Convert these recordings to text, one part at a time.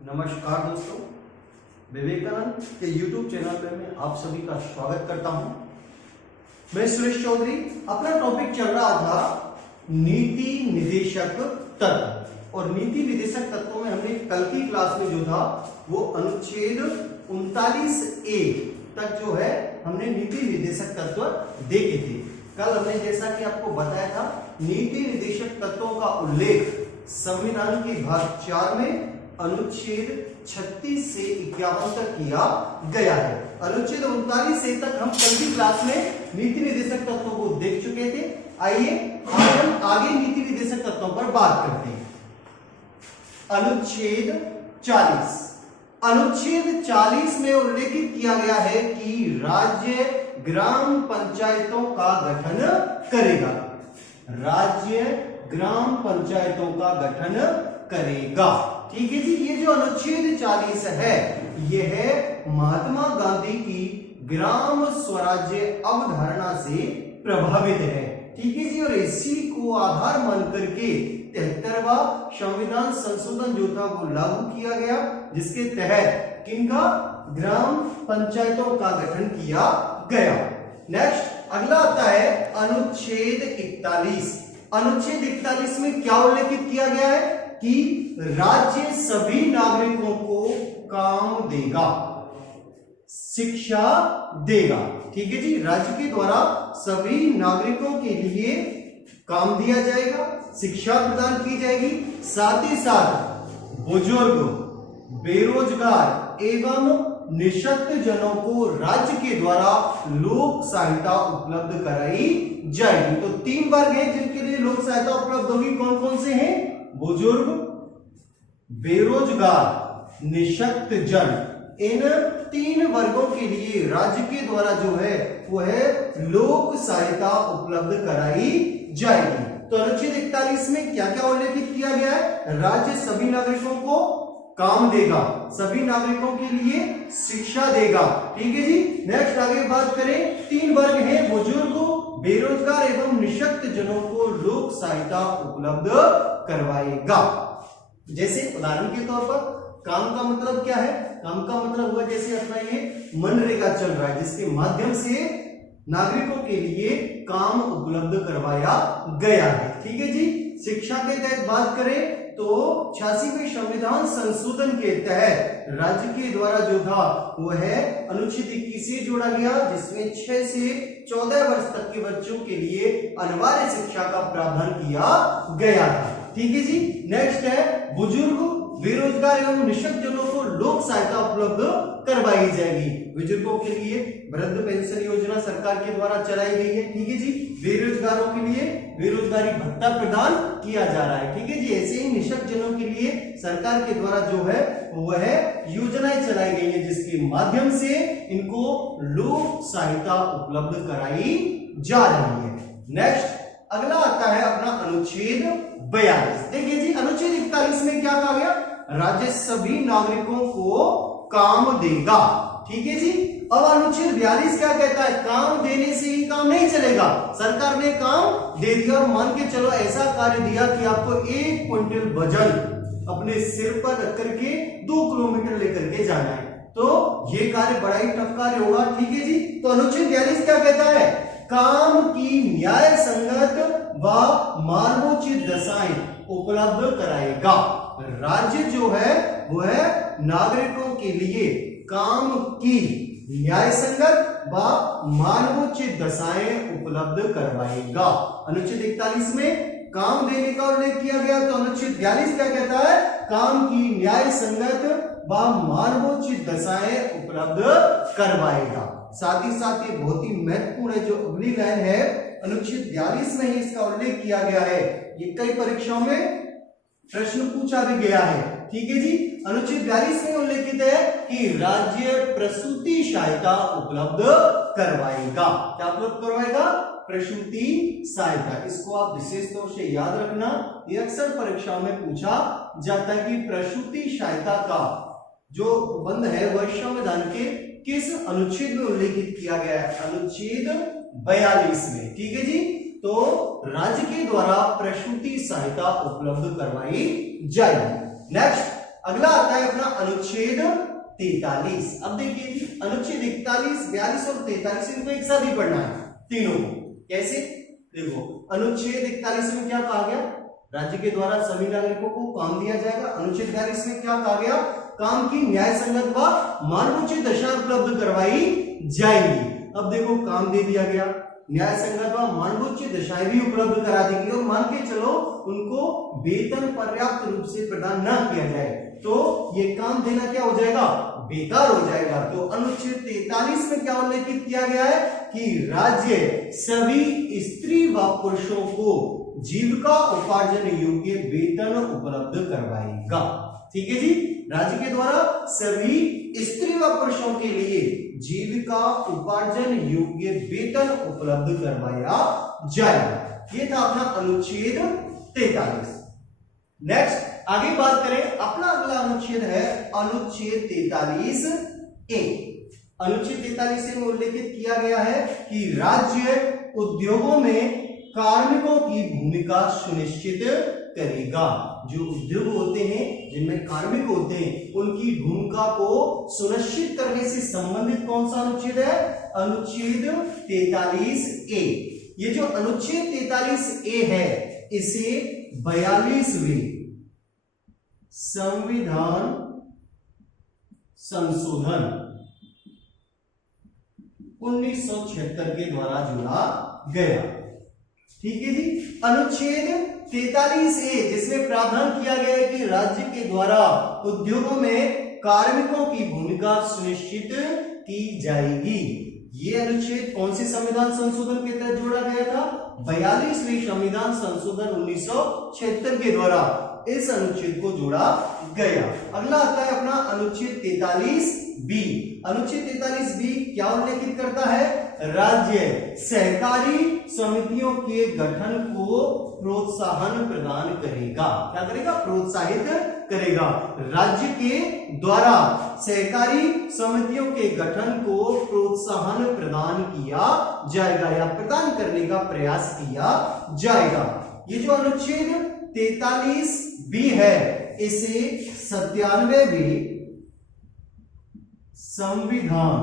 नमस्कार दोस्तों, विवेकानंद के YouTube चैनल पे मैं आप सभी का स्वागत करता हूं। मैं सुरेश चौधरी। अपना टॉपिक चल रहा था नीति निर्देशक तत्व, और नीति निर्देशक तत्वों में हमने कल की क्लास में जो था वो अनुच्छेद 39A तक जो है हमने नीति निर्देशक तत्व देखे थे। कल हमने जैसा कि आपको बताया था, नीति निर्देशक तत्वों का उल्लेख संविधान के भाग 4 में अनुच्छेद 36 से 51 तक किया गया है। अनुच्छेद 39A तक हम कल की क्लास में नीति निर्देशक तत्वों को देख चुके थे। आइए आज हम आगे नीति निर्देशक तत्वों पर बात करते हैं। अनुच्छेद 40। अनुच्छेद 40 में उल्लेखित किया गया है कि राज्य ग्राम पंचायतों का गठन करेगा। राज्य ग्राम पंचायतों का गठन करेगा। ठीक है जी। ये जो अनुच्छेद 40 है, यह महात्मा गांधी की ग्राम स्वराज्य अवधारणा से प्रभावित है। ठीक है जी। और इसी को आधार मान करके 73वां संविधान संशोधन जो था वो लागू किया गया, जिसके तहत किनका ग्राम पंचायतों का गठन किया गया। नेक्स्ट अगला आता है अनुच्छेद 41। अनुच्छेद 41 में क्या उल्लेखित किया गया है कि राज्य सभी नागरिकों को काम देगा, शिक्षा देगा। ठीक है जी। राज्य के द्वारा सभी नागरिकों के लिए काम दिया जाएगा, शिक्षा प्रदान की जाएगी। साथ ही साथ बुजुर्ग, बेरोजगार एवं निःशक्त जनों को राज्य के द्वारा लोक सहायता उपलब्ध कराई जाएगी। तो 3 वर्ग हैं जिनके लिए लोक सहायता उपलब्ध होगी। कौन कौन से हैं? बुजुर्ग, बेरोजगार, निःशक्त जन। इन 3 वर्गों के लिए राज्य के द्वारा जो है वो है लोक सहायता उपलब्ध कराई जाएगी। तो अनुच्छेद 41 में क्या क्या उल्लेखित किया गया है? राज्य सभी नागरिकों को काम देगा, सभी नागरिकों के लिए शिक्षा देगा। ठीक है जी। नेक्स्ट आगे बात करें, 3 वर्ग हैं, बुजुर्ग, बेरोजगार एवं निःशक्त जनों को लोक सहायता उपलब्ध करवाएगा। जैसे उदाहरण के तौर पर काम का मतलब क्या है? काम का मतलब हुआ जैसे अपना ये मनरेगा चल रहा है, जिसके माध्यम से नागरिकों के लिए काम उपलब्ध करवाया गया है। ठीक है जी। शिक्षा के तहत बात करें तो 86वें संविधान संशोधन के तहत राज्य के द्वारा जो था वो है अनुच्छेद 21 से जोड़ा गया, जिसमें 6 से 14 वर्ष तक के बच्चों के लिए अनिवार्य शिक्षा का प्रावधान किया गया था। ठीक है जी। नेक्स्ट है बुजुर्ग, बेरोजगार एवं निःशक्त जनों को लोक सहायता उपलब्ध करवाई जाएगी। बुजुर्गों के लिए वृद्ध पेंशन योजना सरकार के द्वारा चलाई गई है। ठीक है जी। बेरोजगारों के लिए बेरोजगारी भत्ता प्रदान किया जा रहा है। ठीक है जी। ऐसे ही निःशक्त जनों के लिए सरकार के द्वारा जो है वह योजनाएं चलाई गई है, जिसके माध्यम से इनको लोक सहायता उपलब्ध कराई जा रही है। नेक्स्ट अगला आता है अपना अनुच्छेद 42। देखिए जी, अनुच्छेद 41 में क्या कहा गया? राज्य सभी नागरिकों को काम देगा। ठीक है जी। अब अनुच्छेद 42 क्या कहता है? काम देने से ही काम नहीं चलेगा। सरकार ने काम दे दिया और मान के चलो ऐसा कार्य दिया कि आपको 1 क्विंटल वजन अपने सिर पर रख करके 2 किलोमीटर लेकर के जाना है, तो ये कार्य बड़ा ही टफ कार्य होगा। ठीक है जी। तो अनुच्छेद 42 क्या कहता है? काम की न्याय संगत व मानवोचित दशाएं उपलब्ध कराएगा। राज्य जो है वह नागरिकों के लिए काम की न्याय संगत व मानवोचित दशाएं उपलब्ध करवाएगा। अनुच्छेद 41 में काम देने का उल्लेख किया गया, तो अनुच्छेद 42 क्या कहता है? काम की न्याय संगत व मानवोचित दशाएं उपलब्ध करवाएगा। साथ ही साथ ये बहुत ही महत्वपूर्ण है, जो अगली लाइन है अनुच्छेद 42 में ही इसका उल्लेख किया गया है। ये कई परीक्षाओं में प्रश्न पूछा भी गया है। ठीक है जी। अनुच्छेद 42 में उल्लेखित है कि राज्य प्रसूति सहायता उपलब्ध करवाएगा। क्या उपलब्ध करवाएगा? प्रसूति सहायता। इसको आप विशेष तौर से याद रखना, ये अक्सर परीक्षाओं में पूछा जाता है कि प्रसूति सहायता का जो बंद है वह संविधान के किस अनुच्छेद में उल्लेखित किया गया है? अनुच्छेद 42 में। ठीक है जी। तो राज्य के द्वारा प्रसूति सहायता उपलब्ध करवाई जाएगी। नेक्स्ट अगला आता है अपना अनुच्छेद 43। अब देखिए जी, अनुच्छेद 41, 42 और 43 इनको एक साथ ही पढ़ना है तीनों को। कैसे? देखो, अनुच्छेद 41 में क्या कहा गया? राज्य के द्वारा सभी नागरिकों को काम दिया जाएगा। अनुच्छेद 42 में क्या कहा गया? काम की न्याय संगत व मानवोचित दशा उपलब्ध करवाई जाएगी। अब देखो, काम दे दिया गया, न्याय संगत व मानवोचित दशाएं भी उपलब्ध करा देगी, और मान के चलो उनको वेतन पर्याप्त रूप से प्रदान न किया जाए तो ये काम देना क्या हो जाएगा? बेकार हो जाएगा। तो अनुच्छेद 43 में क्या उल्लेखित किया गया है कि राज्य सभी स्त्री व पुरुषों को जीविका उपार्जन योग्य वेतन उपलब्ध करवाएगा। ठीक है जी, राज्य के द्वारा सभी स्त्री व पुरुषों के लिए जीविका उपार्जन योग्य वेतन उपलब्ध करवाया जाएगा। ये था अपना अनुच्छेद 43। नेक्स्ट आगे बात करें, अपना अगला अनुच्छेद है अनुच्छेद 43A। अनुच्छेद 43A में उल्लेखित किया गया है कि राज्य उद्योगों में कार्मिकों की भूमिका सुनिश्चित करेगा। जो उद्योग होते हैं जिनमें कार्मिक होते हैं उनकी भूमिका को सुनिश्चित करने से संबंधित कौन सा अनुच्छेद है? अनुच्छेद 43A। ये जो अनुच्छेद 43A है इसे 42वें संविधान संशोधन 1976 के द्वारा जोड़ा गया। ठीक है जी, अनुच्छेद 43A जिसमें प्रावधान किया गया है कि राज्य के द्वारा उद्योगों में कार्मिकों की भूमिका सुनिश्चित की जाएगी। ये अनुच्छेद कौन से संविधान संशोधन के तहत जोड़ा गया था? 42वें संविधान संशोधन 1976 के द्वारा इस अनुच्छेद को जोड़ा गया। अगला आता है अपना अनुच्छेद 43B। अनुच्छेद 43B क्या उल्लेखित करता है? राज्य सहकारी समितियों के गठन को प्रोत्साहन प्रदान करेगा। क्या करेगा? प्रोत्साहित करेगा। राज्य के द्वारा सहकारी समितियों के गठन को प्रोत्साहन प्रदान किया जाएगा या प्रदान करने का प्रयास किया जाएगा। ये जो अनुच्छेद 43B है इसे 97वें संविधान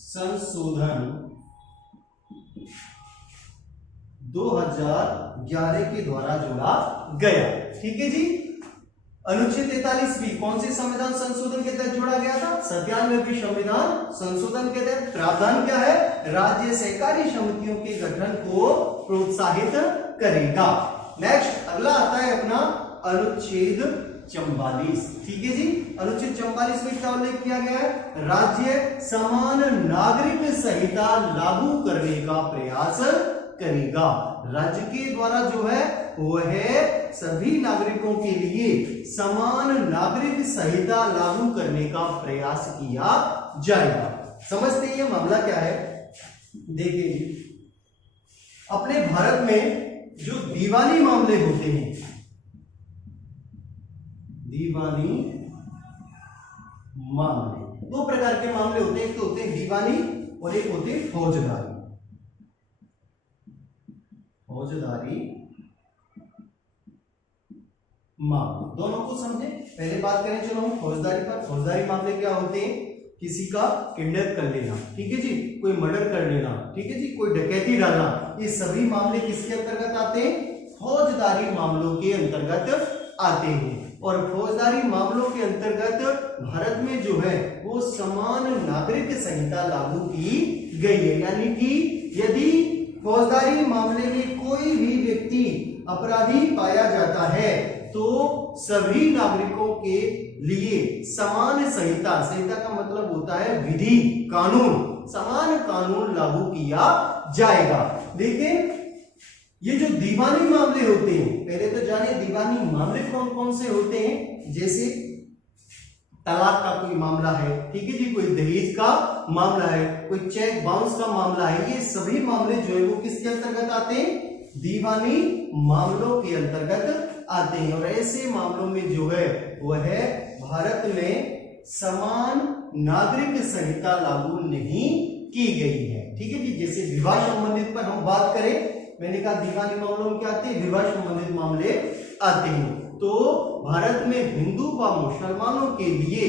संशोधन 2011 के द्वारा जोड़ा गया। ठीक है जी, अनुच्छेद 43B कौन से संविधान संशोधन के तहत जोड़ा गया था? 97वें संविधान संशोधन के तहत। प्रावधान क्या है? राज्य सहकारी समितियों के गठन को प्रोत्साहित करेगा। नेक्स्ट अगला आता है अपना अनुच्छेद 44। ठीक है जी, अनुच्छेद 44 में क्या उल्लेख किया गया है? राज्य समान नागरिक संहिता लागू करने का प्रयास करेगा। राज्य के द्वारा जो है वह सभी नागरिकों के लिए समान नागरिक संहिता लागू करने का प्रयास किया जाएगा। समझते हैं ये मामला क्या है? देखिए जी, अपने भारत में जो दीवानी मामले होते हैं, दीवानी मामले दो प्रकार के मामले होते हैं, एक तो होते हैं दीवानी और एक होते हैं फौजदारी। फौजदारी मामले दोनों को समझे। पहले बात करें चलो हम फौजदारी पर। फौजदारी मामले क्या होते हैं? किसी का किडनैप कर लेना, ठीक है जी, कोई मर्डर कर लेना, ठीक है जी, कोई डकैती डालना, ये सभी मामले किसके अंतर्गत आते हैं? फौजदारी मामलों के अंतर्गत आते हैं। और फौजदारी मामलों के अंतर्गत भारत में जो है वो समान नागरिक संहिता लागू की गई है। यानी कि यदि फौजदारी मामले में कोई भी व्यक्ति अपराधी पाया जाता है तो सभी नागरिकों के लिए समान संहिता, संहिता का मतलब होता है विधि, कानून, समान कानून लागू किया जाएगा। लेकिन ये जो दीवानी मामले होते हैं, पहले तो जाने दीवानी मामले कौन कौन से होते हैं। जैसे तलाक का कोई मामला है, ठीक है जी, कोई दहेज का मामला है, कोई चेक बाउंस का मामला है, ये सभी मामले जो है वो किसके अंतर्गत आते हैं? दीवानी मामलों के अंतर्गत आते हैं। और ऐसे मामलों में जो है वह है भारत में समान नागरिक संहिता लागू नहीं की गई है। ठीक है जी, जैसे विवाह संबंधित पर हम बात करें, मैंने कहा दीवानी मामलों में क्या आते हैं? विवाह संबंधित मामले आते हैं। तो भारत में हिंदू व मुसलमानों के लिए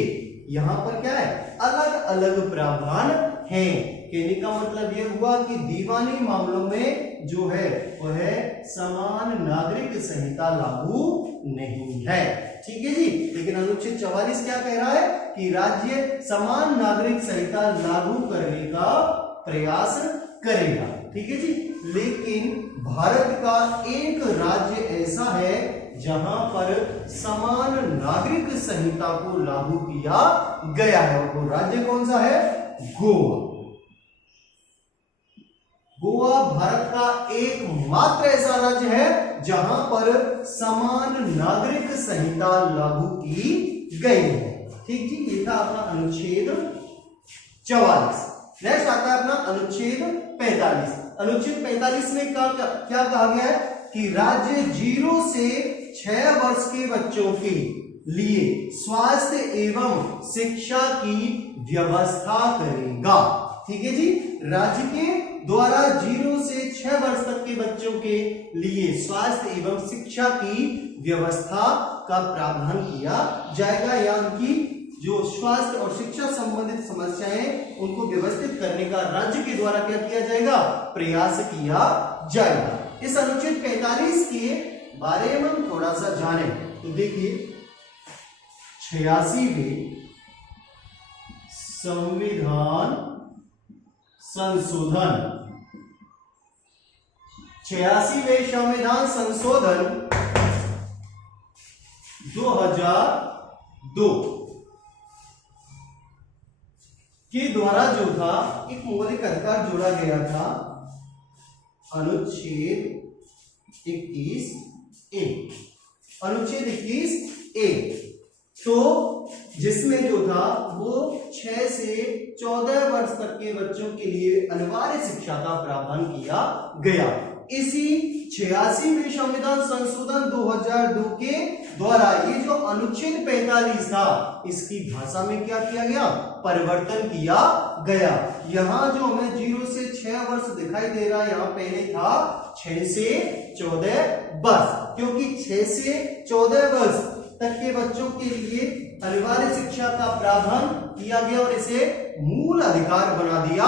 यहां पर क्या है, अलग अलग प्रावधान हैं। कहने का मतलब यह हुआ कि दीवानी मामलों में जो है वह समान नागरिक संहिता लागू नहीं है। ठीक है जी। लेकिन अनुच्छेद 44 क्या कह रहा है कि राज्य समान नागरिक संहिता लागू करने का प्रयास करेगा। ठीक है जी। लेकिन भारत का एक राज्य ऐसा है जहां पर समान नागरिक संहिता को लागू किया गया है, और वो राज्य कौन सा है, गोवा। गोवा भारत का एकमात्र ऐसा राज्य है जहां पर समान नागरिक संहिता लागू की गई है। ठीक जी। ये था अपना अनुच्छेद 44। नेक्स्ट आता है अपना अनुच्छेद 45। अनुच्छेद 45 में क्या कहा गया है कि राज्य 0 से 6 वर्ष के बच्चों के लिए स्वास्थ्य एवं शिक्षा की व्यवस्था करेगा। ठीक है जी। राज्य के द्वारा 0 से 6 वर्ष तक के बच्चों के लिए स्वास्थ्य एवं शिक्षा की व्यवस्था का प्रावधान किया जाएगा, या उनकी जो स्वास्थ्य और शिक्षा संबंधित समस्याएं उनको व्यवस्थित करने का राज्य के द्वारा क्या किया जाएगा, प्रयास किया जाएगा। इस अनुच्छेद 45 के बारे में हम थोड़ा सा जाने तो देखिए 86वें संविधान संशोधन, 86वें संविधान संशोधन 2002 के द्वारा जो था एक मौलिक अधिकार जोड़ा गया था, अनुच्छेद 21A। अनुच्छेद 21A तो जिसमें जो था वो 6 से 14 वर्ष तक के बच्चों के लिए अनिवार्य शिक्षा का प्रावधान किया गया। इसी 86वें संविधान संशोधन 2002 के द्वारा ये जो अनुच्छेद 45 था इसकी भाषा में क्या किया गया, परिवर्तन किया गया। यहाँ जो हमें 0 से 6 वर्ष दिखाई दे रहा है, यहाँ पहले था 6 से 14 वर्ष, क्योंकि 6 से 14 वर्ष तक के बच्चों के लिए अनिवार्य शिक्षा का प्रावधान किया गया और इसे मूल अधिकार बना दिया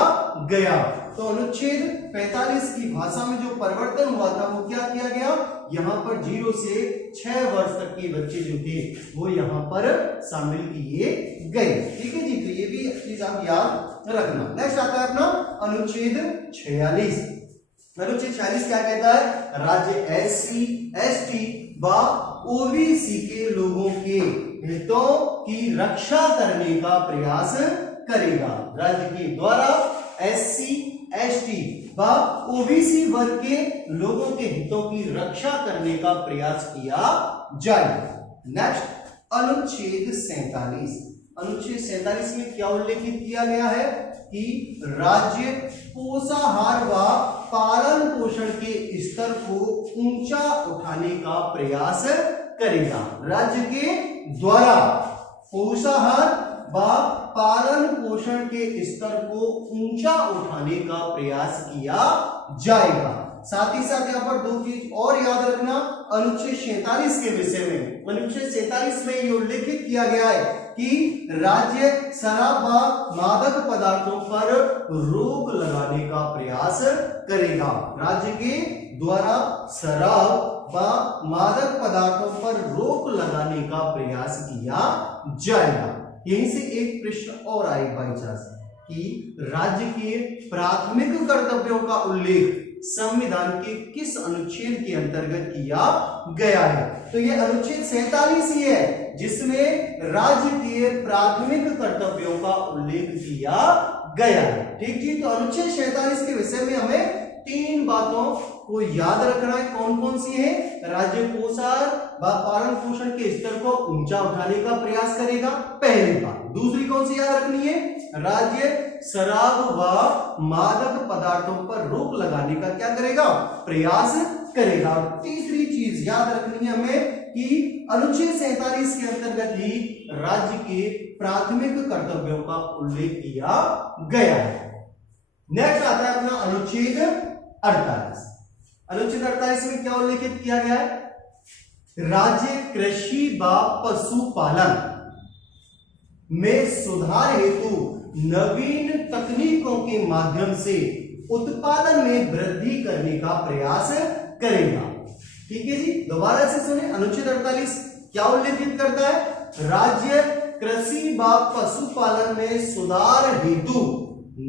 गया। तो अनुच्छेद 45 की भाषा में जो परिवर्तन हुआ था वो क्या किया गया, यहाँ पर 0 से 6 वर्ष तक के बच्चे जो थे वो यहाँ पर शामिल किए गए। ठीक है जी। तो ये भी चीज आप याद रखना। नेक्स्ट आता है अपना अनुच्छेद 46। अनुच्छेद 46 क्या कहता है, राज्य SC, ST व OBC के लोगों के हितों की रक्षा करने का प्रयास करेगा। राज्य के द्वारा SC, ST व OBC वर्ग के लोगों के हितों की रक्षा करने का प्रयास किया जाएगा। नेक्स्ट अनुच्छेद 47। अनुच्छेद 47 में क्या उल्लेखित किया गया है कि राज्य पोषाहार व पालन पोषण के स्तर को ऊंचा उठाने का प्रयास करेगा। राज्य के द्वारा पोषाहार व पालन पोषण के स्तर को ऊंचा उठाने का प्रयास किया जाएगा। साथ ही साथ यहाँ पर 2 चीज और याद रखना अनुच्छेद 47 के विषय में। अनुच्छेद 47 में ये उल्लेखित किया गया है कि राज्य शराब व मादक पदार्थों पर रोक लगाने का प्रयास करेगा। राज्य के द्वारा शराब व मादक पदार्थों पर रोक लगाने का प्रयास किया जाएगा। यहीं से एक प्रश्न और आए बाई चांस कि राज्य के प्राथमिक कर्तव्यों का उल्लेख संविधान के किस अनुच्छेद के अंतर्गत किया गया है। तो यह अनुच्छेद 47 ही है जिसमें राज्य के प्राथमिक कर्तव्यों का उल्लेख किया गया है। ठीक जी। तो अनुच्छेद 47 के विषय में हमें 3 बातों को याद रखना है। कौन कौन सी है, राज्य पोषाहार व पालन पोषण के स्तर को ऊंचा उठाने का प्रयास करेगा, पहली बात। दूसरी कौन सी याद रखनी है, राज्य शराब व मादक पदार्थों पर रोक लगाने का क्या करेगा, प्रयास करेगा। तीसरी चीज याद रखनी है हमें कि अनुच्छेद 47 के अंतर्गत ही राज्य के प्राथमिक कर्तव्यों का उल्लेख किया गया है। नेक्स्ट आता है अपना अनुच्छेद 48। अनुच्छेद 48 में क्या उल्लेखित किया गया है राज्य कृषि व पशुपालन में सुधार हेतु नवीन तकनीकों के माध्यम से उत्पादन में वृद्धि करने का प्रयास करेगा। ठीक है जी, दोबारा से सुने। अनुच्छेद 48 क्या उल्लेखित करता है? राज्य कृषि व पशुपालन में सुधार हेतु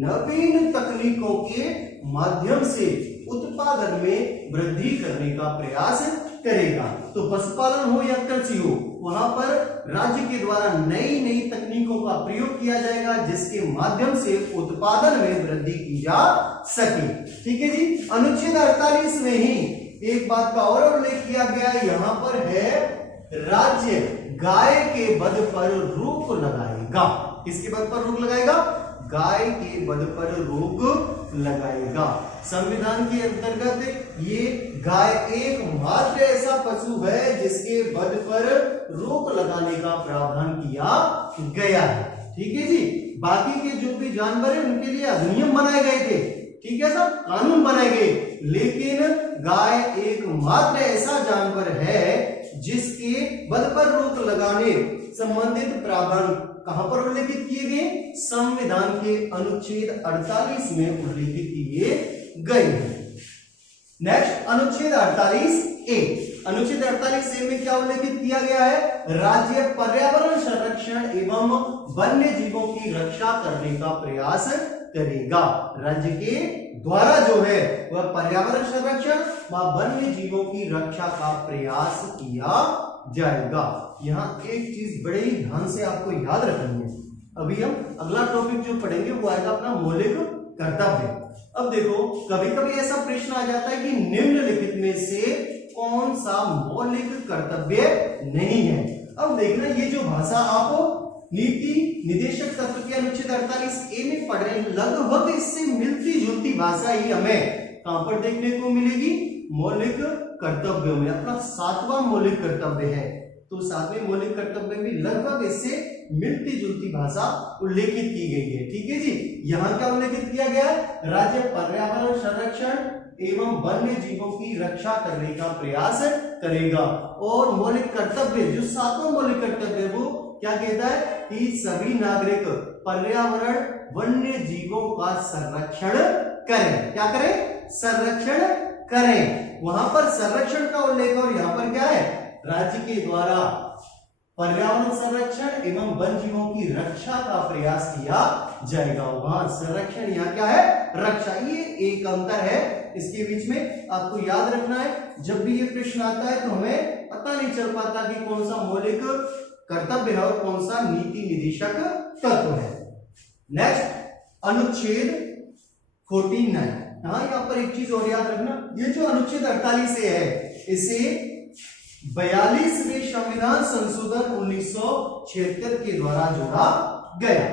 नवीन तकनीकों के माध्यम से उत्पादन में वृद्धि करने का प्रयास करेगा। तो पशुपालन हो या कृषि हो, वहां पर राज्य के द्वारा नई नई तकनीकों का प्रयोग किया जाएगा जिसके माध्यम से उत्पादन में वृद्धि की जा सके। ठीक है जी। अनुच्छेद 48 में ही एक बात का और उल्लेख किया गया है, यहां पर है राज्य गाय के वध पर रोक लगाएगा। किसके वध पर रोक लगाएगा? गाय के वध पर रोक लगाएगा। संविधान के अंतर्गत ये गाय एकमात्र ऐसा पशु है जिसके वध पर रोक लगाने का प्रावधान किया गया है। ठीक है जी। बाकी के जो भी जानवर है उनके लिए अधिनियम बनाए गए थे, ठीक है, सब कानून बनाए गए, लेकिन गाय एकमात्र ऐसा जानवर है जिसके वध पर रोक लगाने संबंधित प्रावधान कहां पर उल्लेखित किए गए? संविधान के अनुच्छेद 48 में उल्लेखित किए गए हैं। नेक्स्ट अनुच्छेद 48A। अनुच्छेद 48A में क्या उल्लेखित किया गया है? राज्य पर्यावरण संरक्षण एवं वन्य जीवों की रक्षा करने का प्रयास करेगा। राज्य के द्वारा जो है वह पर्यावरण संरक्षण व वन्य जीवों की रक्षा का प्रयास किया जाएगा। यहाँ एक चीज बड़े ही ध्यान से आपको याद रखनी है। अभी हम अगला टॉपिक जो पढ़ेंगे वो आएगा अपना मौलिक कर्तव्य। अब देखो, कभी कभी ऐसा प्रश्न आ जाता है कि निम्नलिखित में से कौन सा मौलिक कर्तव्य नहीं है। अब देखना, ये जो भाषा आप नीति निदेशक तत्व के अनुच्छेद 48A में पढ़ रहे हैं, लगभग इससे मिलती जुलती भाषा ही हमें कहां पर देखने को मिलेगी? मौलिक कर्तव्यों में। अपना 7वां मौलिक कर्तव्य है, तो 7वें मौलिक कर्तव्य में लगभग इससे मिलती जुलती भाषा उल्लेखित की गई है। ठीक है जी। यहाँ क्या उल्लेखित किया गया है? राज्य पर्यावरण संरक्षण एवं वन्य जीवों की रक्षा करने का प्रयास करेगा। और मौलिक कर्तव्य जो 7वां मौलिक कर्तव्य वो क्या कहता है कि सभी नागरिक पर्यावरण वन्य जीवों का संरक्षण करें। क्या करें? संरक्षण करें। वहां पर संरक्षण का उल्लेख और यहाँ पर क्या है? राज्य के द्वारा पर्यावरण संरक्षण एवं वन जीवों की रक्षा का प्रयास किया जाएगा। वहां संरक्षण, यहाँ क्या है? रक्षा। ये एक अंतर है इसके बीच में, आपको याद रखना है। जब भी ये प्रश्न आता है तो हमें पता नहीं चल पाता कि कौन सा मौलिक कर्तव्य है और कौन सा नीति निदेशक तत्व है। नेक्स्ट अनुच्छेद 49। हाँ, यहाँ पर एक चीज और याद रखना, ये जो अनुच्छेद 48 है इसे 42वें संविधान संशोधन 1976 के द्वारा जोड़ा गया।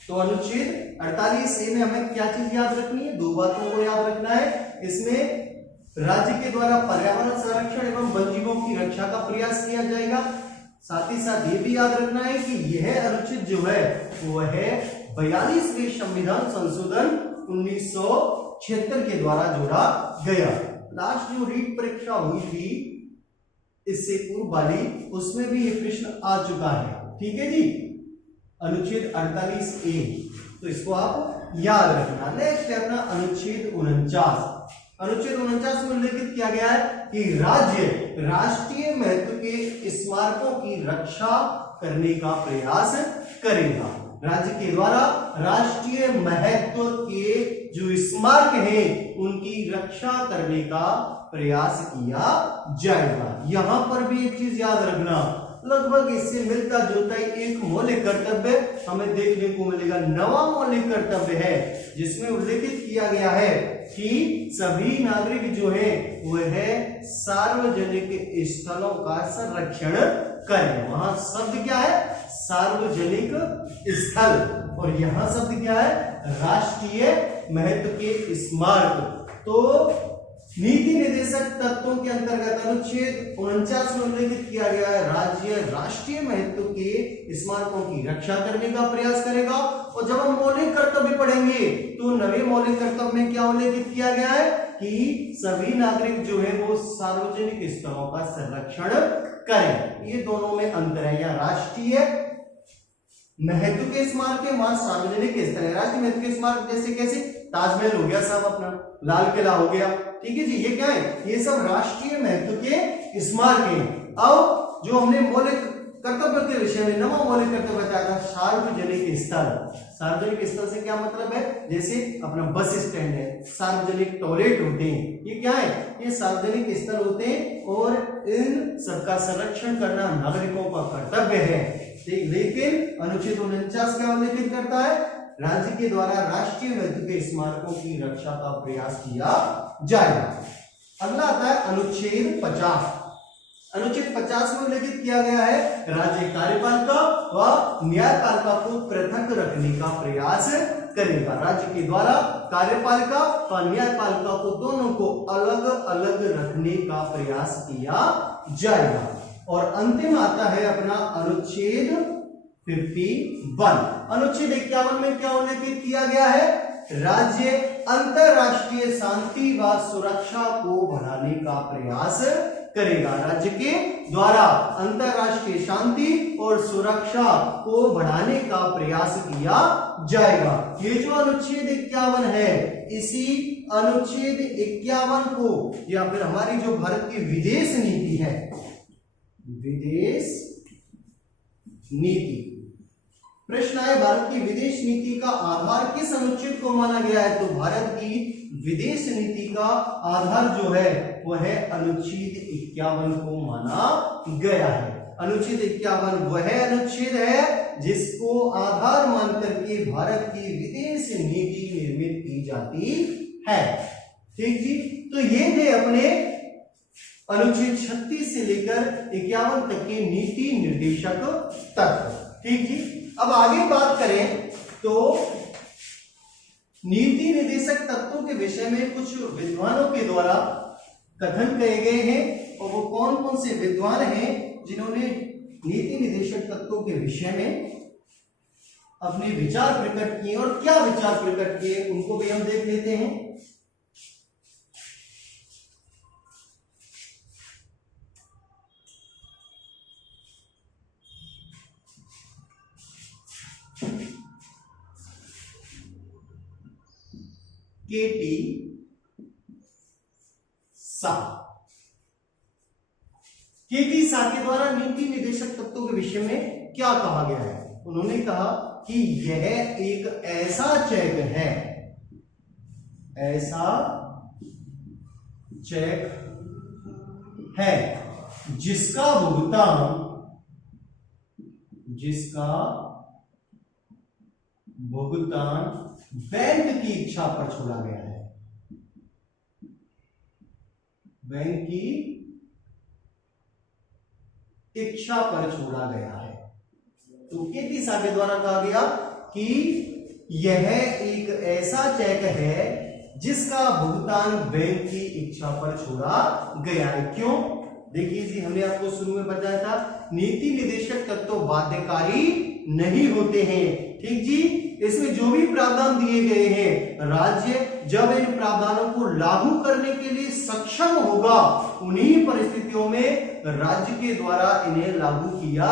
तो अनुच्छेद 48A में हमें क्या चीज याद रखनी है? दो बातों को याद रखना है। इसमें राज्य के द्वारा पर्यावरण संरक्षण एवं वन जीवों की रक्षा का प्रयास किया जाएगा। साथ ही साथ ये भी याद रखना है कि यह अनुच्छेद जो है वो है 42वें संविधान संशोधन 1976 के द्वारा जोड़ा गया। लास्ट जो रीट परीक्षा हुई थी इससे पूर्व वाली, उसमें भी ये प्रश्न आ चुका है। ठीक है जी। अनुच्छेद 48A, तो इसको आप याद रखना। नेक्स्ट है अपना अनुच्छेद 49। अनुच्छेद 49 में उल्लेखित किया गया है कि राज्य राष्ट्रीय महत्व के स्मारकों की रक्षा करने का प्रयास करेगा। राज्य के द्वारा राष्ट्रीय महत्व के जो स्मारक हैं उनकी रक्षा करने का प्रयास किया जाएगा। यहां पर भी एक चीज याद रखना, लगभग इससे मिलता जुलता ही एक मौलिक कर्तव्य हमें देखने को मिलेगा। 9वां मौलिक कर्तव्य है जिसमें उल्लेखित किया गया है कि सभी नागरिक जो है वह सार्वजनिक स्थलों का संरक्षण करें। वहां शब्द क्या है? सार्वजनिक स्थल, और यहां शब्द क्या है? राष्ट्रीय महत्व के स्मारक। तो नीति निर्देशक तत्वों के अंतर्गत अनुच्छेद 49 में उल्लेखित किया गया है राज्य राष्ट्रीय महत्व के स्मारकों की रक्षा करने का प्रयास करेगा। और जब हम मौलिक कर्तव्य पढ़ेंगे तो नवे मौलिक कर्तव्य में क्या उल्लेखित किया गया है कि सभी नागरिक जो है वो सार्वजनिक स्थलों का संरक्षण करें। ये दोनों में अंतर है। या राष्ट्रीय महत्व के स्मारक है, वहां सार्वजनिक स्थल है। राष्ट्रीय महत्व के स्मारक जैसे कैसे, ताजमहल हो गया साहब, अपना लाल किला हो गया, ठीक है जी, ये क्या है, ये सब राष्ट्रीय महत्व के स्मारक हैं। अब जो हमने मौलिक कर्तव्य के विषय में नवा मौलिक कर्तव्य बताया था, सार्वजनिक स्थल। सार्वजनिक स्थल से क्या मतलब है, जैसे अपना बस स्टैंड है, सार्वजनिक टॉयलेट होते हैं, ये क्या है, ये सार्वजनिक स्थल होते हैं और इन सबका संरक्षण करना नागरिकों का कर्तव्य है। ठीक, लेकिन अनुच्छेद 49 क्या उल्लेखित करता है, राज्य के द्वारा राष्ट्रीय महत्व के स्मारकों की रक्षा का प्रयास किया जाएगा। अगला आता है अनुच्छेद 50। अनुच्छेद 50 में उल्लेखित किया गया है राज्य कार्यपालिका व न्यायपालिका को पृथक रखने का प्रयास करेगा। राज्य के द्वारा कार्यपालिका व न्यायपालिका को दोनों को अलग अलग रखने का प्रयास किया जाएगा। और अंतिम आता है अपना अनुच्छेद 51। अनुच्छेद 51 में क्या उल्लेखित किया गया है, राज्य अंतरराष्ट्रीय शांति व सुरक्षा को बढ़ाने का प्रयास करेगा। राज्य के द्वारा अंतरराष्ट्रीय शांति और सुरक्षा को बढ़ाने का प्रयास किया जाएगा। ये जो अनुच्छेद 51 है, इसी अनुच्छेद 51 को या फिर हमारी जो भारत की विदेश नीति है, विदेश नीति, प्रश्न आए भारत की विदेश नीति का आधार किस अनुच्छेद को माना गया है, तो भारत की विदेश नीति का आधार जो है वह है अनुच्छेद 51 को माना गया है। अनुच्छेद 51 वह अनुच्छेद है जिसको आधार मान करके भारत की विदेश नीति निर्मित की जाती है। ठीक जी, तो ये थे अपने अनुच्छेद 36 से लेकर 51 तक के नीति निर्देशक तत्व। ठीक जी, अब आगे बात करें तो नीति निर्देशक तत्वों के विषय में कुछ विद्वानों के द्वारा कथन कहे गए हैं, और वो कौन कौन से विद्वान हैं जिन्होंने नीति निर्देशक तत्वों के विषय में अपने विचार प्रकट किए और क्या विचार प्रकट किए, उनको भी हम देख लेते हैं। केटी शाह, केटी शाह के द्वारा नीति निर्देशक तत्वों के विषय में क्या कहा गया है, उन्होंने कहा कि यह एक ऐसा चेक है, ऐसा चेक है जिसका भुगतान बैंक की इच्छा पर छोड़ा गया है, बैंक की इच्छा पर छोड़ा गया है। तो केटी शाह के द्वारा कहा गया कि यह एक ऐसा चेक है जिसका भुगतान बैंक की इच्छा पर छोड़ा गया है। क्यों, देखिए जी, हमने आपको शुरू में बताया था नीति निर्देशक तत्व बाध्यकारी नहीं होते हैं। ठीक जी, इसमें जो भी प्रावधान दिए गए हैं, राज्य जब इन प्रावधानों को लागू करने के लिए सक्षम होगा, उन्हीं परिस्थितियों में राज्य के द्वारा इन्हें लागू किया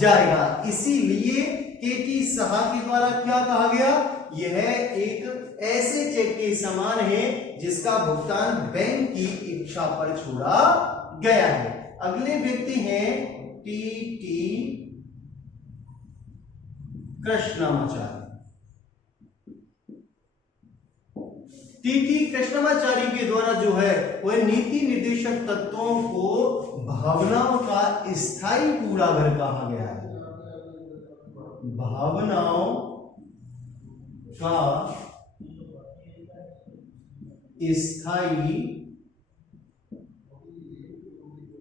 जाएगा। इसीलिए केटी शाह के द्वारा क्या कहा गया, यह एक ऐसे चेक के समान है जिसका भुगतान बैंक की इच्छा पर छोड़ा गया है। अगले व्यक्ति हैं टी कृष्णमाचारी। टी कृष्णमाचारी के द्वारा जो है वह नीति निर्देशक तत्वों को भावनाओं का स्थायी कूड़ाघर कहा गया है। भावनाओं का स्थायी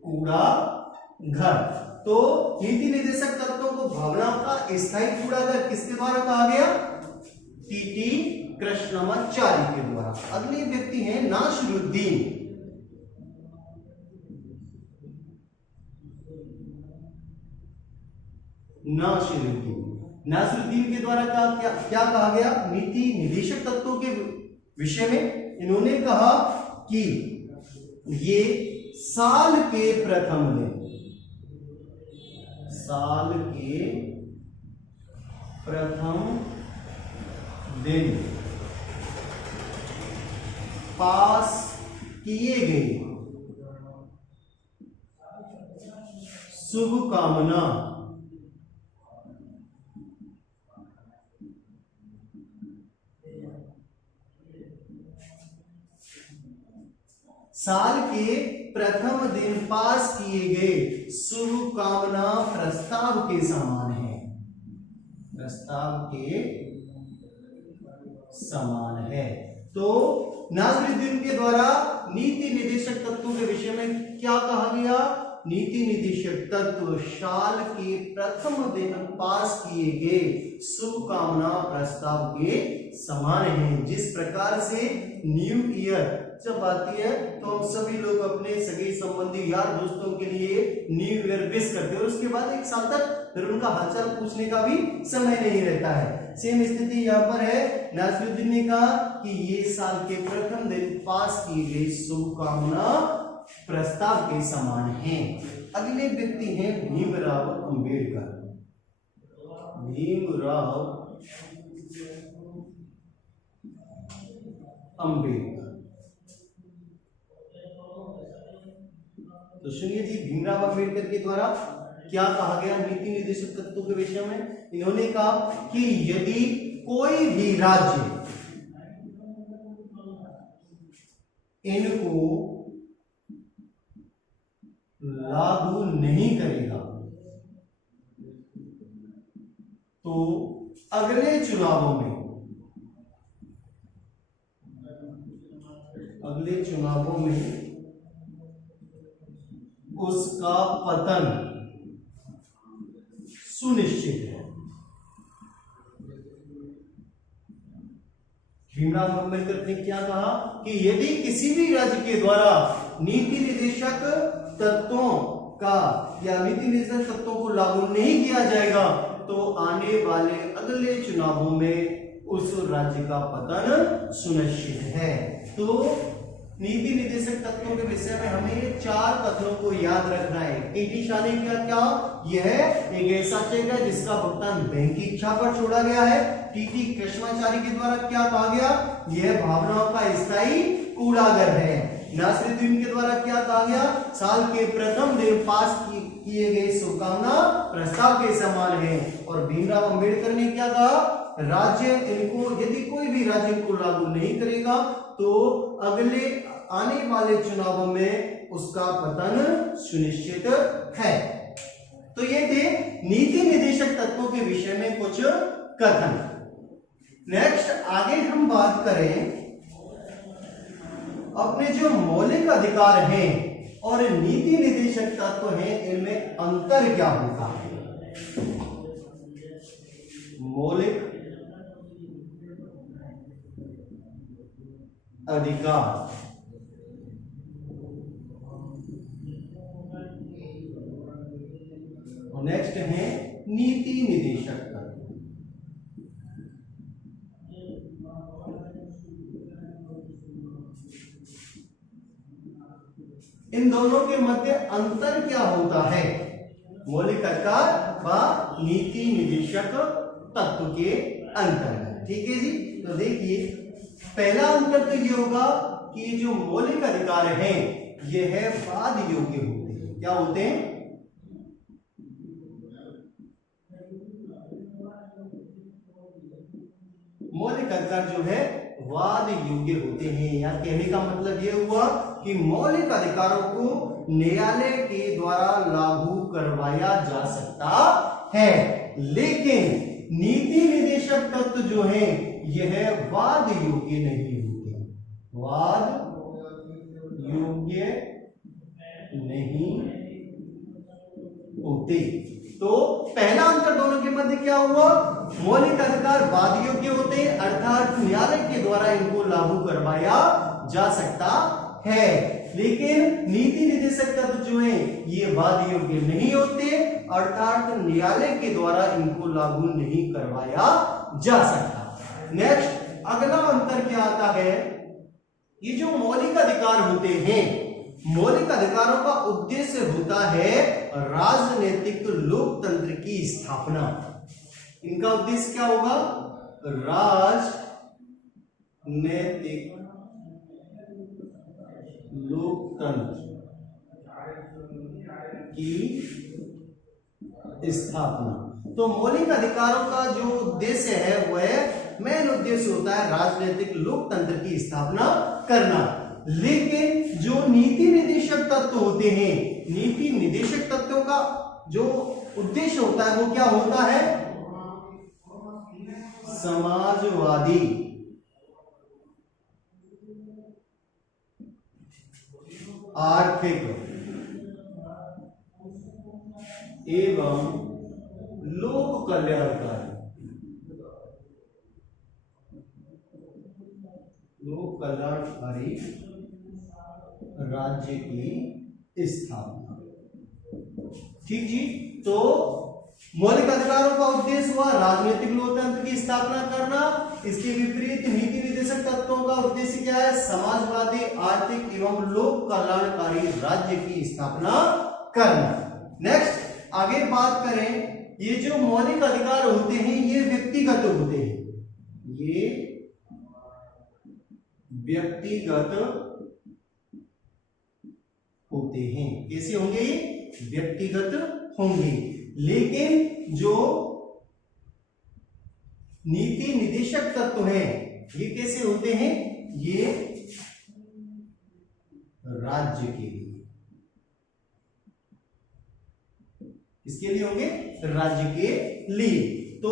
कूड़ाघर। तो नीति निर्देशक तत्वों को भावनाओं का स्थायी कूड़ाघर किसके द्वारा कहा गया, टी कृष्णमाचारी के द्वारा। अगले व्यक्ति हैं नासिरुद्दीन। नासिरुद्दीन के द्वारा क्या कहा गया नीति निर्देशक तत्वों के विषय में, इन्होंने कहा कि ये साल के प्रथम दिन, साल के प्रथम दिन पास किए गए शुभकामना साल के प्रथम दिन पास किए गए शुभकामना प्रस्ताव के समान है, प्रस्ताव के समान है। तो नाज़रुद्दीन के द्वारा नीति निर्देशक तत्वों के विषय में क्या कहा गया? नीति निर्देशक तत्व साल के प्रथम दिन पास किए गए शुभकामना प्रस्ताव के समान है। जिस प्रकार से न्यू ईयर जब आती है तो हम सभी लोग अपने सगे संबंधी यार दोस्तों के लिए न्यू ईयर विश करते हैं और उसके बाद एक साल तक फिर उनका हालचाल पूछने का भी समय नहीं रहता है। सेम स्थिति यहाँ पर है। नाज़रुद्दीन ने कहा कि ये साल के प्रथम दिन पास किए गए शुभकामना प्रस्ताव के समान हैं। अगले व्यक्ति हैं भीमराव अंबेडकर। भीमराव अंबेडकर, तो सुनिए जी, भीमराव अंबेडकर के द्वारा क्या कहा गया नीति निर्देशक तत्वों के विषय में? इन्होंने कहा कि यदि कोई भी राज्य इनको लागू नहीं करेगा तो अगले चुनावों में उसका पतन सुनिश्चित है। भीमराव अंबेडकर ने क्या कहा कि यदि किसी भी राज्य के द्वारा नीति निर्देशक तत्वों का या नीति निर्देशक तत्वों को लागू नहीं किया जाएगा तो आने वाले अगले चुनावों में उस राज्य का पतन सुनिश्चित है। तो नीति निर्देशक तत्वों के विषय में हमें ये 4 कथनों को याद रखना है। टीटी शाह ने क्या यह एक ऐसा चेक है जिसका भुगतान बैंक की इच्छा पर छोड़ा गया है। टीटी कृष्णाचारी के द्वारा क्या कहा गया? यह भावनाओं का स्थायी कूड़ागर है। नाज़रुद्दीन के द्वारा क्या कहा गया? साल के प्रथम दिन पास किए गए शुभकामना प्रस्ताव के समान है। और भीमराव अंबेडकर ने क्या कहा? राज्य इनको यदि कोई भी राज्य इनको लागू नहीं करेगा तो अगले आने वाले चुनावों में उसका पतन सुनिश्चित है। तो ये थे नीति निर्देशक तत्वों के विषय में कुछ कथन। नेक्स्ट आगे हम बात करें अपने जो मौलिक अधिकार हैं और नीति निर्देशक तत्व हैं, इनमें अंतर क्या होता है? मौलिक अधिकार और नेक्स्ट है नीति निर्देशक तत्व। इन दोनों के मध्य अंतर क्या होता है? मौलिक अधिकार व नीति निर्देशक तत्व के अंतर। ठीक है जी। तो देखिए, पहला अंतर तो ये होगा कि जो मौलिक अधिकार हैं ये है वाद योग्य होते हैं। क्या होते हैं? मौलिक अधिकार जो है वाद योग्य होते हैं। यहाँ कहने का मतलब ये हुआ कि मौलिक अधिकारों को न्यायालय के द्वारा लागू करवाया जा सकता है, लेकिन नीति निर्देशक तत्व जो है यह वाद योग्य नहीं होते। वाद योग्य नहीं होते। तो पहला अंतर दोनों के मध्य क्या हुआ? मौलिक अधिकार वाद योग्य होते हैं, अर्थात न्यायालय के द्वारा इनको लागू करवाया जा सकता है, लेकिन नीति निर्देशक तत्व जो है ये वाद योग्य नहीं होते, अर्थात न्यायालय के द्वारा इनको लागू नहीं करवाया जा सकता। नेक्स्ट अगला अंतर क्या आता है? ये जो मौलिक अधिकार होते हैं, मौलिक अधिकारों का उद्देश्य होता है राजनीतिक लोकतंत्र की स्थापना। इनका उद्देश्य क्या होगा? राजनीतिक लोकतंत्र की स्थापना। तो मौलिक अधिकारों का जो उद्देश्य है वह मेन उद्देश्य होता है राजनीतिक लोकतंत्र की स्थापना करना। लेकिन जो नीति निदेशक तत्व होते हैं, नीति निदेशक तत्वों का जो उद्देश्य होता है वो क्या होता है? समाजवादी आर्थिक एवं लोक कल्याणकारी राज्य की स्थापना। ठीक जी। तो मौलिक अधिकारों का उद्देश्य हुआ राजनीतिक लोकतंत्र की स्थापना करना। इसके विपरीत नीति निदेशक तत्वों का उद्देश्य क्या है? समाजवादी आर्थिक एवं लोक कल्याणकारी राज्य की स्थापना करना। नेक्स्ट आगे बात करें, ये जो मौलिक अधिकार होते हैं ये व्यक्तिगत होते हैं, ये व्यक्तिगत होते हैं। कैसे होंगे? व्यक्तिगत होंगे। लेकिन जो नीति निदेशक तत्व हैं ये कैसे होते हैं? ये राज्य के लिए। किसके लिए होंगे? राज्य के लिए। तो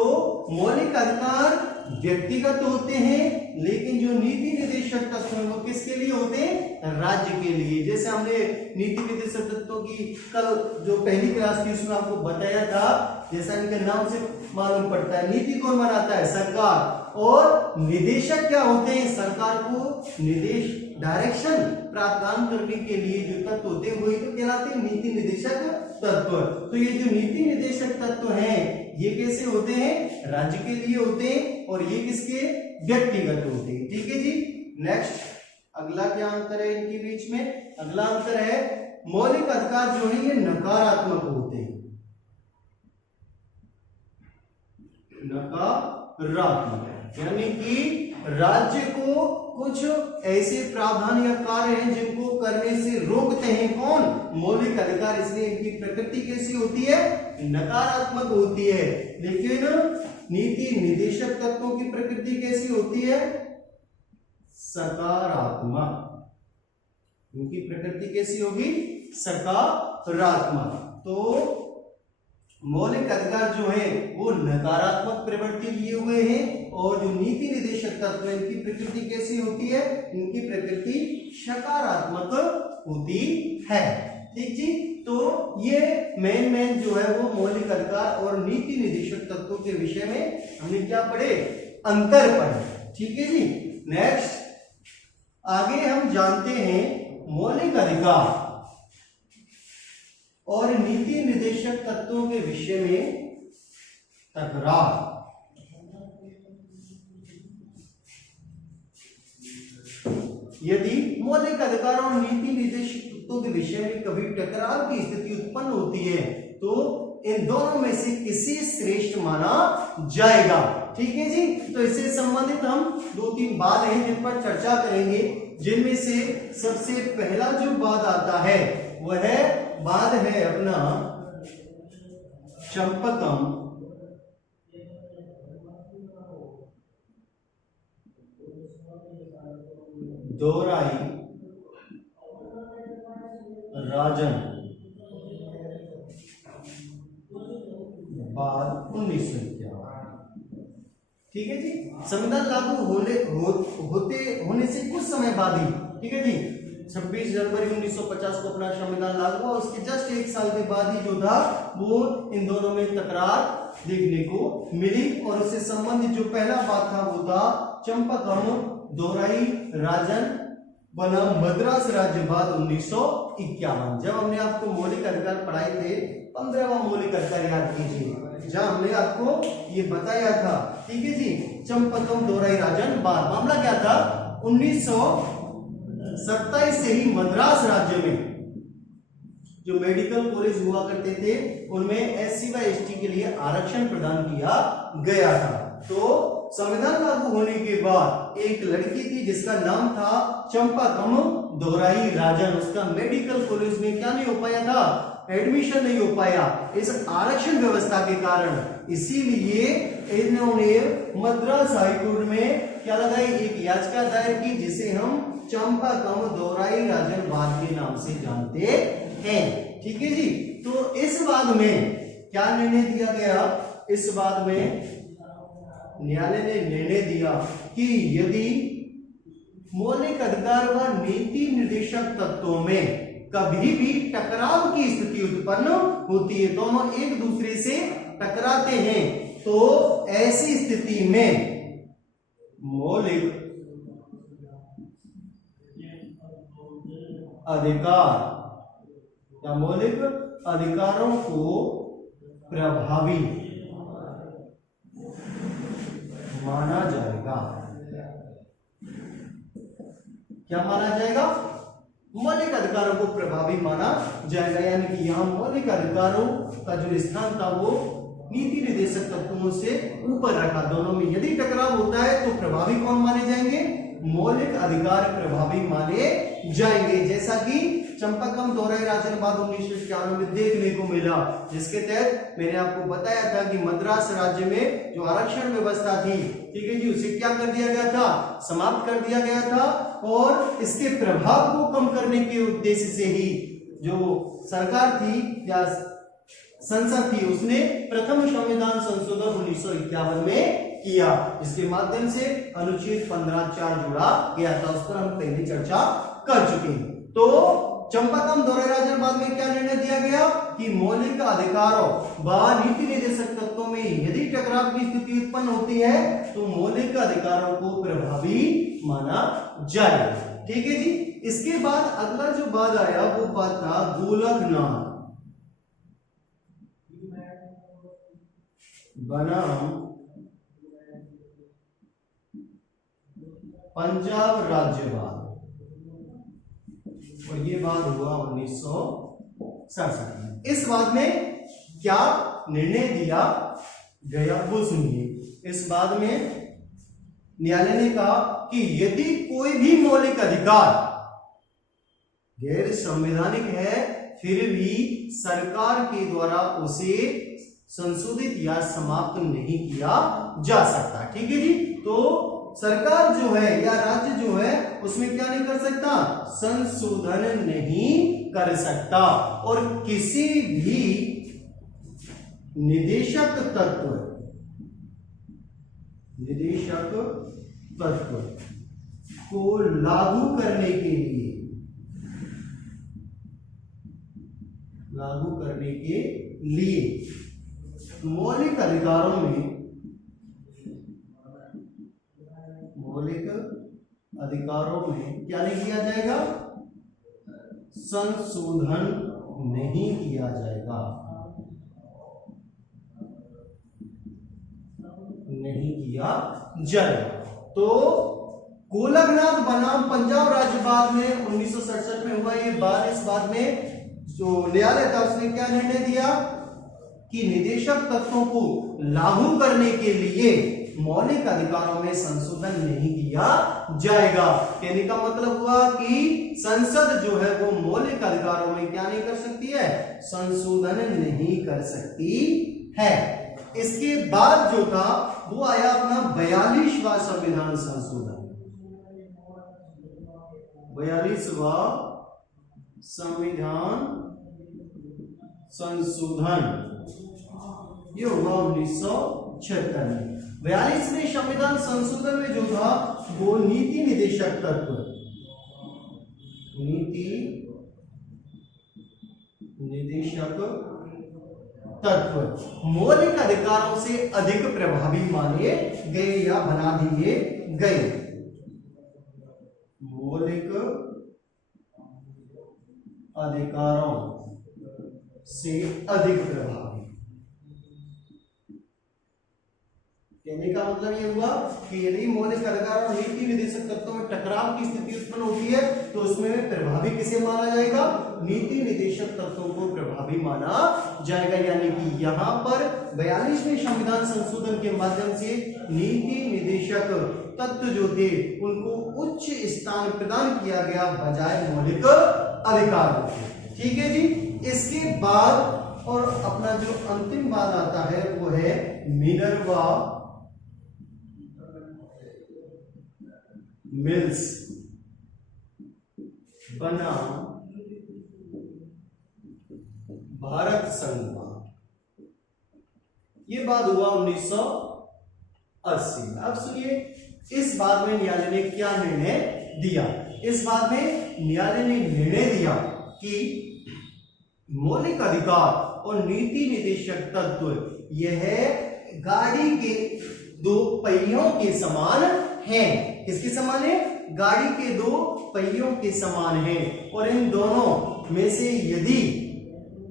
मौलिक अधिकार व्यक्तिगत होते हैं, लेकिन जो नीति निदेशक तत्व हैं वो किसके लिए होते हैं? राज्य के लिए। जैसे हमने नीति निदेशक तत्वों की कल जो पहली क्लास थी उसमें आपको बताया था, जैसा इनके नाम से मालूम पड़ता है, नीति कौन बनाता है? सरकार। और निदेशक क्या होते हैं? सरकार को निर्देश डायरेक्शन प्रदान करने के लिए जो तत्व होते हैं वही तो कहलाते हैं नीति निदेशक तत्व। तो ये जो नीति निदेशक तत्व हैं ये कैसे होते हैं? राज्य के लिए होते हैं, और ये किसके? व्यक्तिगत होते हैं। ठीक है जी। नेक्स्ट अगला क्या अंतर है इनके बीच में? अगला अंतर है मौलिक अधिकार जो है ये नकारात्मक होते हैं। नकारात्मक यानी कि राज्य को कुछ ऐसे प्रावधान या कार्य हैं जिनको करने से रोकते हैं कौन? मौलिक अधिकार। इसलिए इनकी प्रकृति कैसी होती है? नकारात्मक होती है। लेकिन नीति निदेशक तत्वों की प्रकृति कैसी होती है? सकारात्मक। उनकी प्रकृति कैसी होगी? सकारात्मक। तो मौलिक अधिकार जो है वो नकारात्मक प्रवृत्ति लिए हुए हैं, और जो नीति निदेशक तत्व है इनकी प्रकृति कैसी होती है? इनकी प्रकृति सकारात्मक होती है। ठीक जी। तो ये मेन जो है वो मौलिक अधिकार और नीति निदेशक तत्वों के विषय में हमने क्या पढ़े? अंतर पढ़े। ठीक है जी। नेक्स्ट आगे हम जानते हैं मौलिक अधिकार और नीति निदेशक तत्वों के विषय में तकरार। यदि मौलिक अधिकार और नीति निदेशक तत्वों के विषय में कभी टकराव की स्थिति उत्पन्न होती है तो इन दोनों में से किसे श्रेष्ठ माना जाएगा? ठीक है जी। तो इससे संबंधित हम 2-3 बात हैं जिन पर चर्चा करेंगे, जिनमें से सबसे पहला जो बात आता है वह बाद है अपना चंपकम दोराई राजन बाद 1951। ठीक है जी। संविधान लागू होने से कुछ समय बाद ही, ठीक है जी, 26 जनवरी 1950 को अपना संविधान लागू हुआ। उसके जस्ट 1 साल के बाद ही जो था वो इन दोनों में तकरार देखने को मिली, और उससे संबंधित जो पहला बात था वो था चंपकम दोराई राजन बना मद्रास राज्य बाद 1951। जब हमने आपको मौलिक अधिकार पढ़ाए थे 15वां मौलिक अधिकार याद कीजिए, जहां हमने आपको ये बताया था। ठीक है जी। चंपकम दोराई राजन बाद मामला क्या था? 1951 1927 से ही मद्रास राज्य में जो मेडिकल कॉलेज हुआ करते थे उनमें एससी व एसटी के लिए आरक्षण प्रदान किया गया था। तो संविधान लागू होने के बाद एक लड़की थी जिसका नाम था चंपाकम दोराई राजन, उसका मेडिकल कॉलेज में क्या नहीं हो पाया था, एडमिशन नहीं हो पाया इस आरक्षण व्यवस्था के कारण। इसीलिए इन्होंने मद्रास हाईकोर्ट में क्या लगाई, एक याचिका दायर की जिसे हम चंपाकम दोराई राजन वाद के नाम से जानते हैं। ठीक है जी। तो इस वाद में क्या निर्णय दिया गया, इस वाद में न्यायालय ने निर्णय दिया कि यदि मौलिक अधिकार व नीति निर्देशक तत्वों में कभी भी टकराव की स्थिति उत्पन्न होती है, दोनों एक दूसरे से टकराते हैं, तो ऐसी स्थिति में मौलिक अधिकार या मौलिक अधिकारों को प्रभावी माना जाएगा। क्या माना जाएगा, मौलिक अधिकारों को प्रभावी माना जाएगा। यानी कि यहां मौलिक अधिकारों का जो स्थान था वो नीति निर्देशक तत्वों से ऊपर रखा। दोनों में यदि टकराव होता है तो प्रभावी कौन माने जाएंगे, मौलिक अधिकार प्रभावी माने जाएंगे। जैसा कि चंपाकम दोराई राजन वाद 1991 में देखने को मिला, जिसके तहत मैंने आपको बताया था कि मद्रास राज्य में जो आरक्षण व्यवस्था थी, ठीक है जी, उसे क्या कर दिया गया था, समाप्त कर दिया गया था। और इसके प्रभाव को कम करने के उद्देश्य से ही जो सरकार थी या संसद थी उसने प्रथम संविधान संशोधन 1951 में किया, जिसके माध्यम से अनुच्छेद 15(4) जोड़ा गया था। उस पर हम पहले चर्चा कर चुके हैं। तो चंपाकम दोराई राजन वाद में क्या निर्णय दिया गया कि मौलिक अधिकारों व नीति निर्देशक तत्वों में यदि टकराव की स्थिति उत्पन्न होती है तो मौलिक अधिकारों को प्रभावी माना जाएगा। ठीक है जी। इसके बाद अगला जो वाद आया वो वाद था गोलकनाथ बनाम पंजाब राज्यवाद, और ये बात हुआ 1967 में। इस बात में क्या निर्णय दिया गया वो सुनिए। इस बात में न्यायालय ने कहा कि यदि कोई भी मौलिक अधिकार गैर संवैधानिक है फिर भी सरकार के द्वारा उसे संशोधित या समाप्त नहीं किया जा सकता। ठीक है जी। तो सरकार जो है या राज्य जो है उसमें क्या नहीं कर सकता, संशोधन नहीं कर सकता। और किसी भी निदेशक तत्व को लागू करने के लिए मौलिक अधिकारों में क्या नहीं किया जाएगा, संशोधन नहीं किया जाएगा, तो गोलकनाथ बनाम पंजाब राज्यवाद में 1967 में हुआ ये बात। इस बात में जो न्यायालय था उसने क्या निर्णय दिया कि निदेशक तत्वों को लागू करने के लिए मौलिक अधिकारों में संशोधन नहीं किया जाएगा। कहने का मतलब हुआ कि संसद जो है वो मौलिक अधिकारों में क्या नहीं कर सकती है, संशोधन नहीं कर सकती है। इसके बाद जो था वो आया अपना 42वां संविधान संशोधन, 42वां संविधान संशोधन, ये हुआ 1976 में। 42वें संविधान संशोधन में जो था वो नीति निर्देशक तत्व मौलिक अधिकारों से अधिक प्रभावी माने गए या बना दिए गए। मौलिक अधिकारों से अधिक प्रभावी, कहने का मतलब ये हुआ कि यदि मौलिक अधिकार और नीति निर्देशक तत्वों में टकराव की स्थिति उत्पन्न होती है तो उसमें प्रभावी किसे माना जाएगा? नीति निर्देशक तत्वों को प्रभावी माना जाएगा। यानी कि यहाँ पर 42वें संविधान संशोधन के माध्यम से नीति निर्देशक तत्व जो थे उनको उच्च स्थान प्रदान किया गया बजाय मौलिक अधिकार। ठीक है जी। इसके बाद और अपना जो अंतिम बात आता है वो है मिनर्वा मिल्स बनाम भारत संघ। ये बात हुआ 1980। अब सुनिए इस बात में न्यायालय ने क्या निर्णय दिया। इस बात में न्यायालय ने निर्णय दिया कि मौलिक अधिकार और नीति निर्देशक तत्व यह गाड़ी के दो पहियों के समान है। किसके समान है? गाड़ी के दो पहियों के समान है। और इन दोनों में से यदि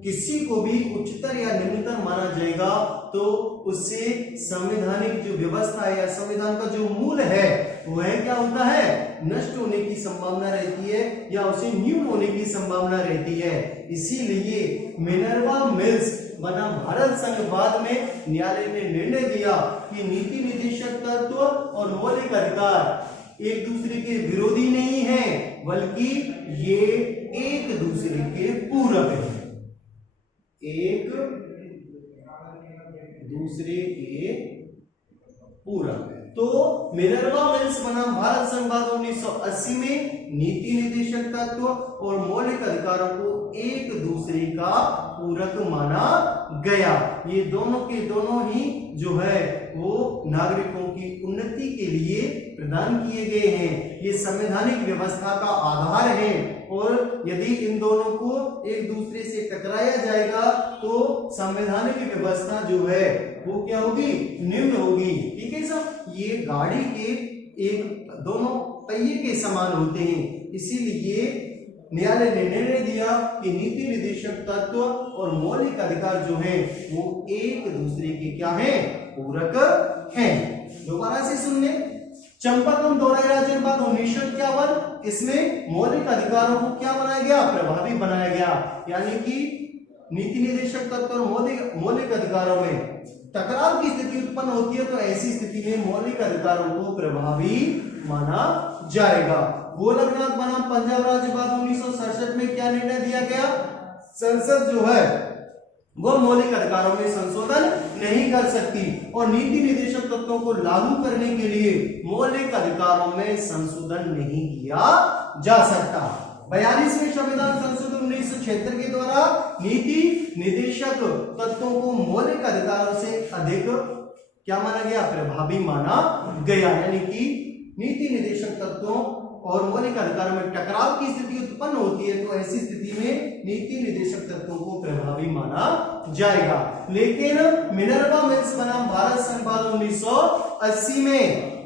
किसी को भी उच्चतर या निम्नतर माना जाएगा तो उससे संवैधानिक जो व्यवस्था है या संविधान का जो मूल है वह क्या होता है? नष्ट होने की संभावना रहती है या उसे न्यून होने की संभावना रहती है। इसीलिए मिनर्वा मिल्स बनाम भारत संघ बाद में न्यायालय ने निर्णय दिया कि नीति निर्देशक तत्व और मौलिक अधिकार एक दूसरे के विरोधी नहीं है बल्कि ये एक दूसरे के पूरक है। एक दूसरे के पूरक। तो मिनर्वा मिल्स बनाम भारत संघ बाद 1980 में नीति निर्देशक तत्व और मौलिक अधिकारों को एक दूसरे का पूरक माना गया। ये दोनों के दोनों ही जो है वो नागरिकों की उन्नति के लिए प्रदान किए गए हैं। ये संवैधानिक व्यवस्था का आधार है और यदि इन दोनों को एक दूसरे से टकराया जाएगा तो संवैधानिक व्यवस्था जो है वो क्या होगी? निम्न होगी। ठीक है साहब। ये गाड़ी के एक दोनों पहिए के समान होते हैं। इसीलिए न्यायालय ने निर्णय दिया कि नीति निर्देशक तत्व और मौलिक अधिकार जो है वो एक दूसरे के क्या है? पूरक हैं। दोबारा से सुन ले। चंपाकम दोहराए राज्यपाल 1951 इसमें मौलिक अधिकारों को क्या बनाया गया? प्रभावी बनाया गया। यानी कि नीति निर्देशक तत्व और मौलिक अधिकारों में टकराव की स्थिति उत्पन्न होती है तो ऐसी स्थिति में मौलिक अधिकारों को प्रभावी माना जाएगा। गोलकनाथ बनाम पंजाब राज्य बाद 1967 में क्या निर्णय दिया गया? संसद जो है वो मौलिक अधिकारों में संशोधन नहीं कर सकती और नीति निर्देशक तत्वों को लागू करने के लिए मौलिक अधिकारों में संशोधन नहीं किया जा सकता। 42वें संविधान संशोधन 1976 के द्वारा नीति निर्देशक तत्वों को मौलिक अधिकारों से अधिक क्या माना गया? प्रभावी माना गया। यानी कि नीति निर्देशक तत्वों और मौलिक अधिकारों में टकराव की स्थिति उत्पन्न होती है तो ऐसी स्थिति में नीति निर्देशक तत्वों को प्रभावी माना जाएगा। लेकिन मिनर्वा मिल्स बनाम भारत संघ बाद 1980 में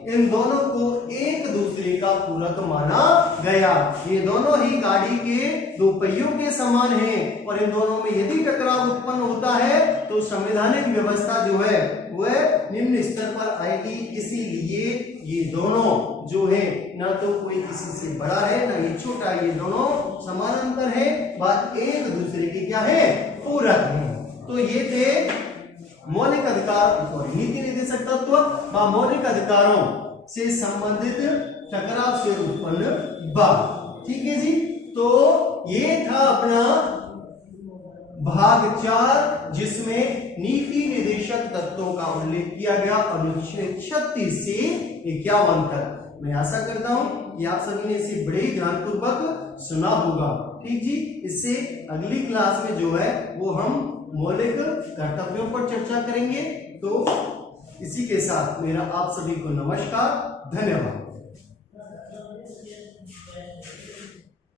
इन दोनों को एक दूसरे का पूरक माना गया। ये दोनों ही गाड़ी के दो पहियों के समान हैं और इन दोनों में यदि टकराव उत्पन्न होता है तो संवैधानिक व्यवस्था जो है वह निम्न स्तर पर आएगी। इसीलिए ये दोनों जो है ना तो कोई किसी से बड़ा है ना ये छोटा, ये दोनों समानांतर है, बात एक दूसरे की क्या है? पूरक है। तो ये थे मौलिक अधिकार नीति निर्देशक तत्व व मौलिक अधिकारों से संबंधित टकराव से उत्पन्न बात। ठीक है जी। तो ये था अपना भाग 4 जिसमें नीति निर्देशक तत्वों का उल्लेख किया गया अनुच्छेद 36 से 51 तक। मैं आशा करता हूं कि आप सभी ने इसे बड़े ही ध्यानपूर्वक सुना होगा। ठीक जी। इससे अगली क्लास में जो है वो हम मौलिक कर्तव्यों पर चर्चा करेंगे। तो इसी के साथ मेरा आप सभी को नमस्कार, धन्यवाद।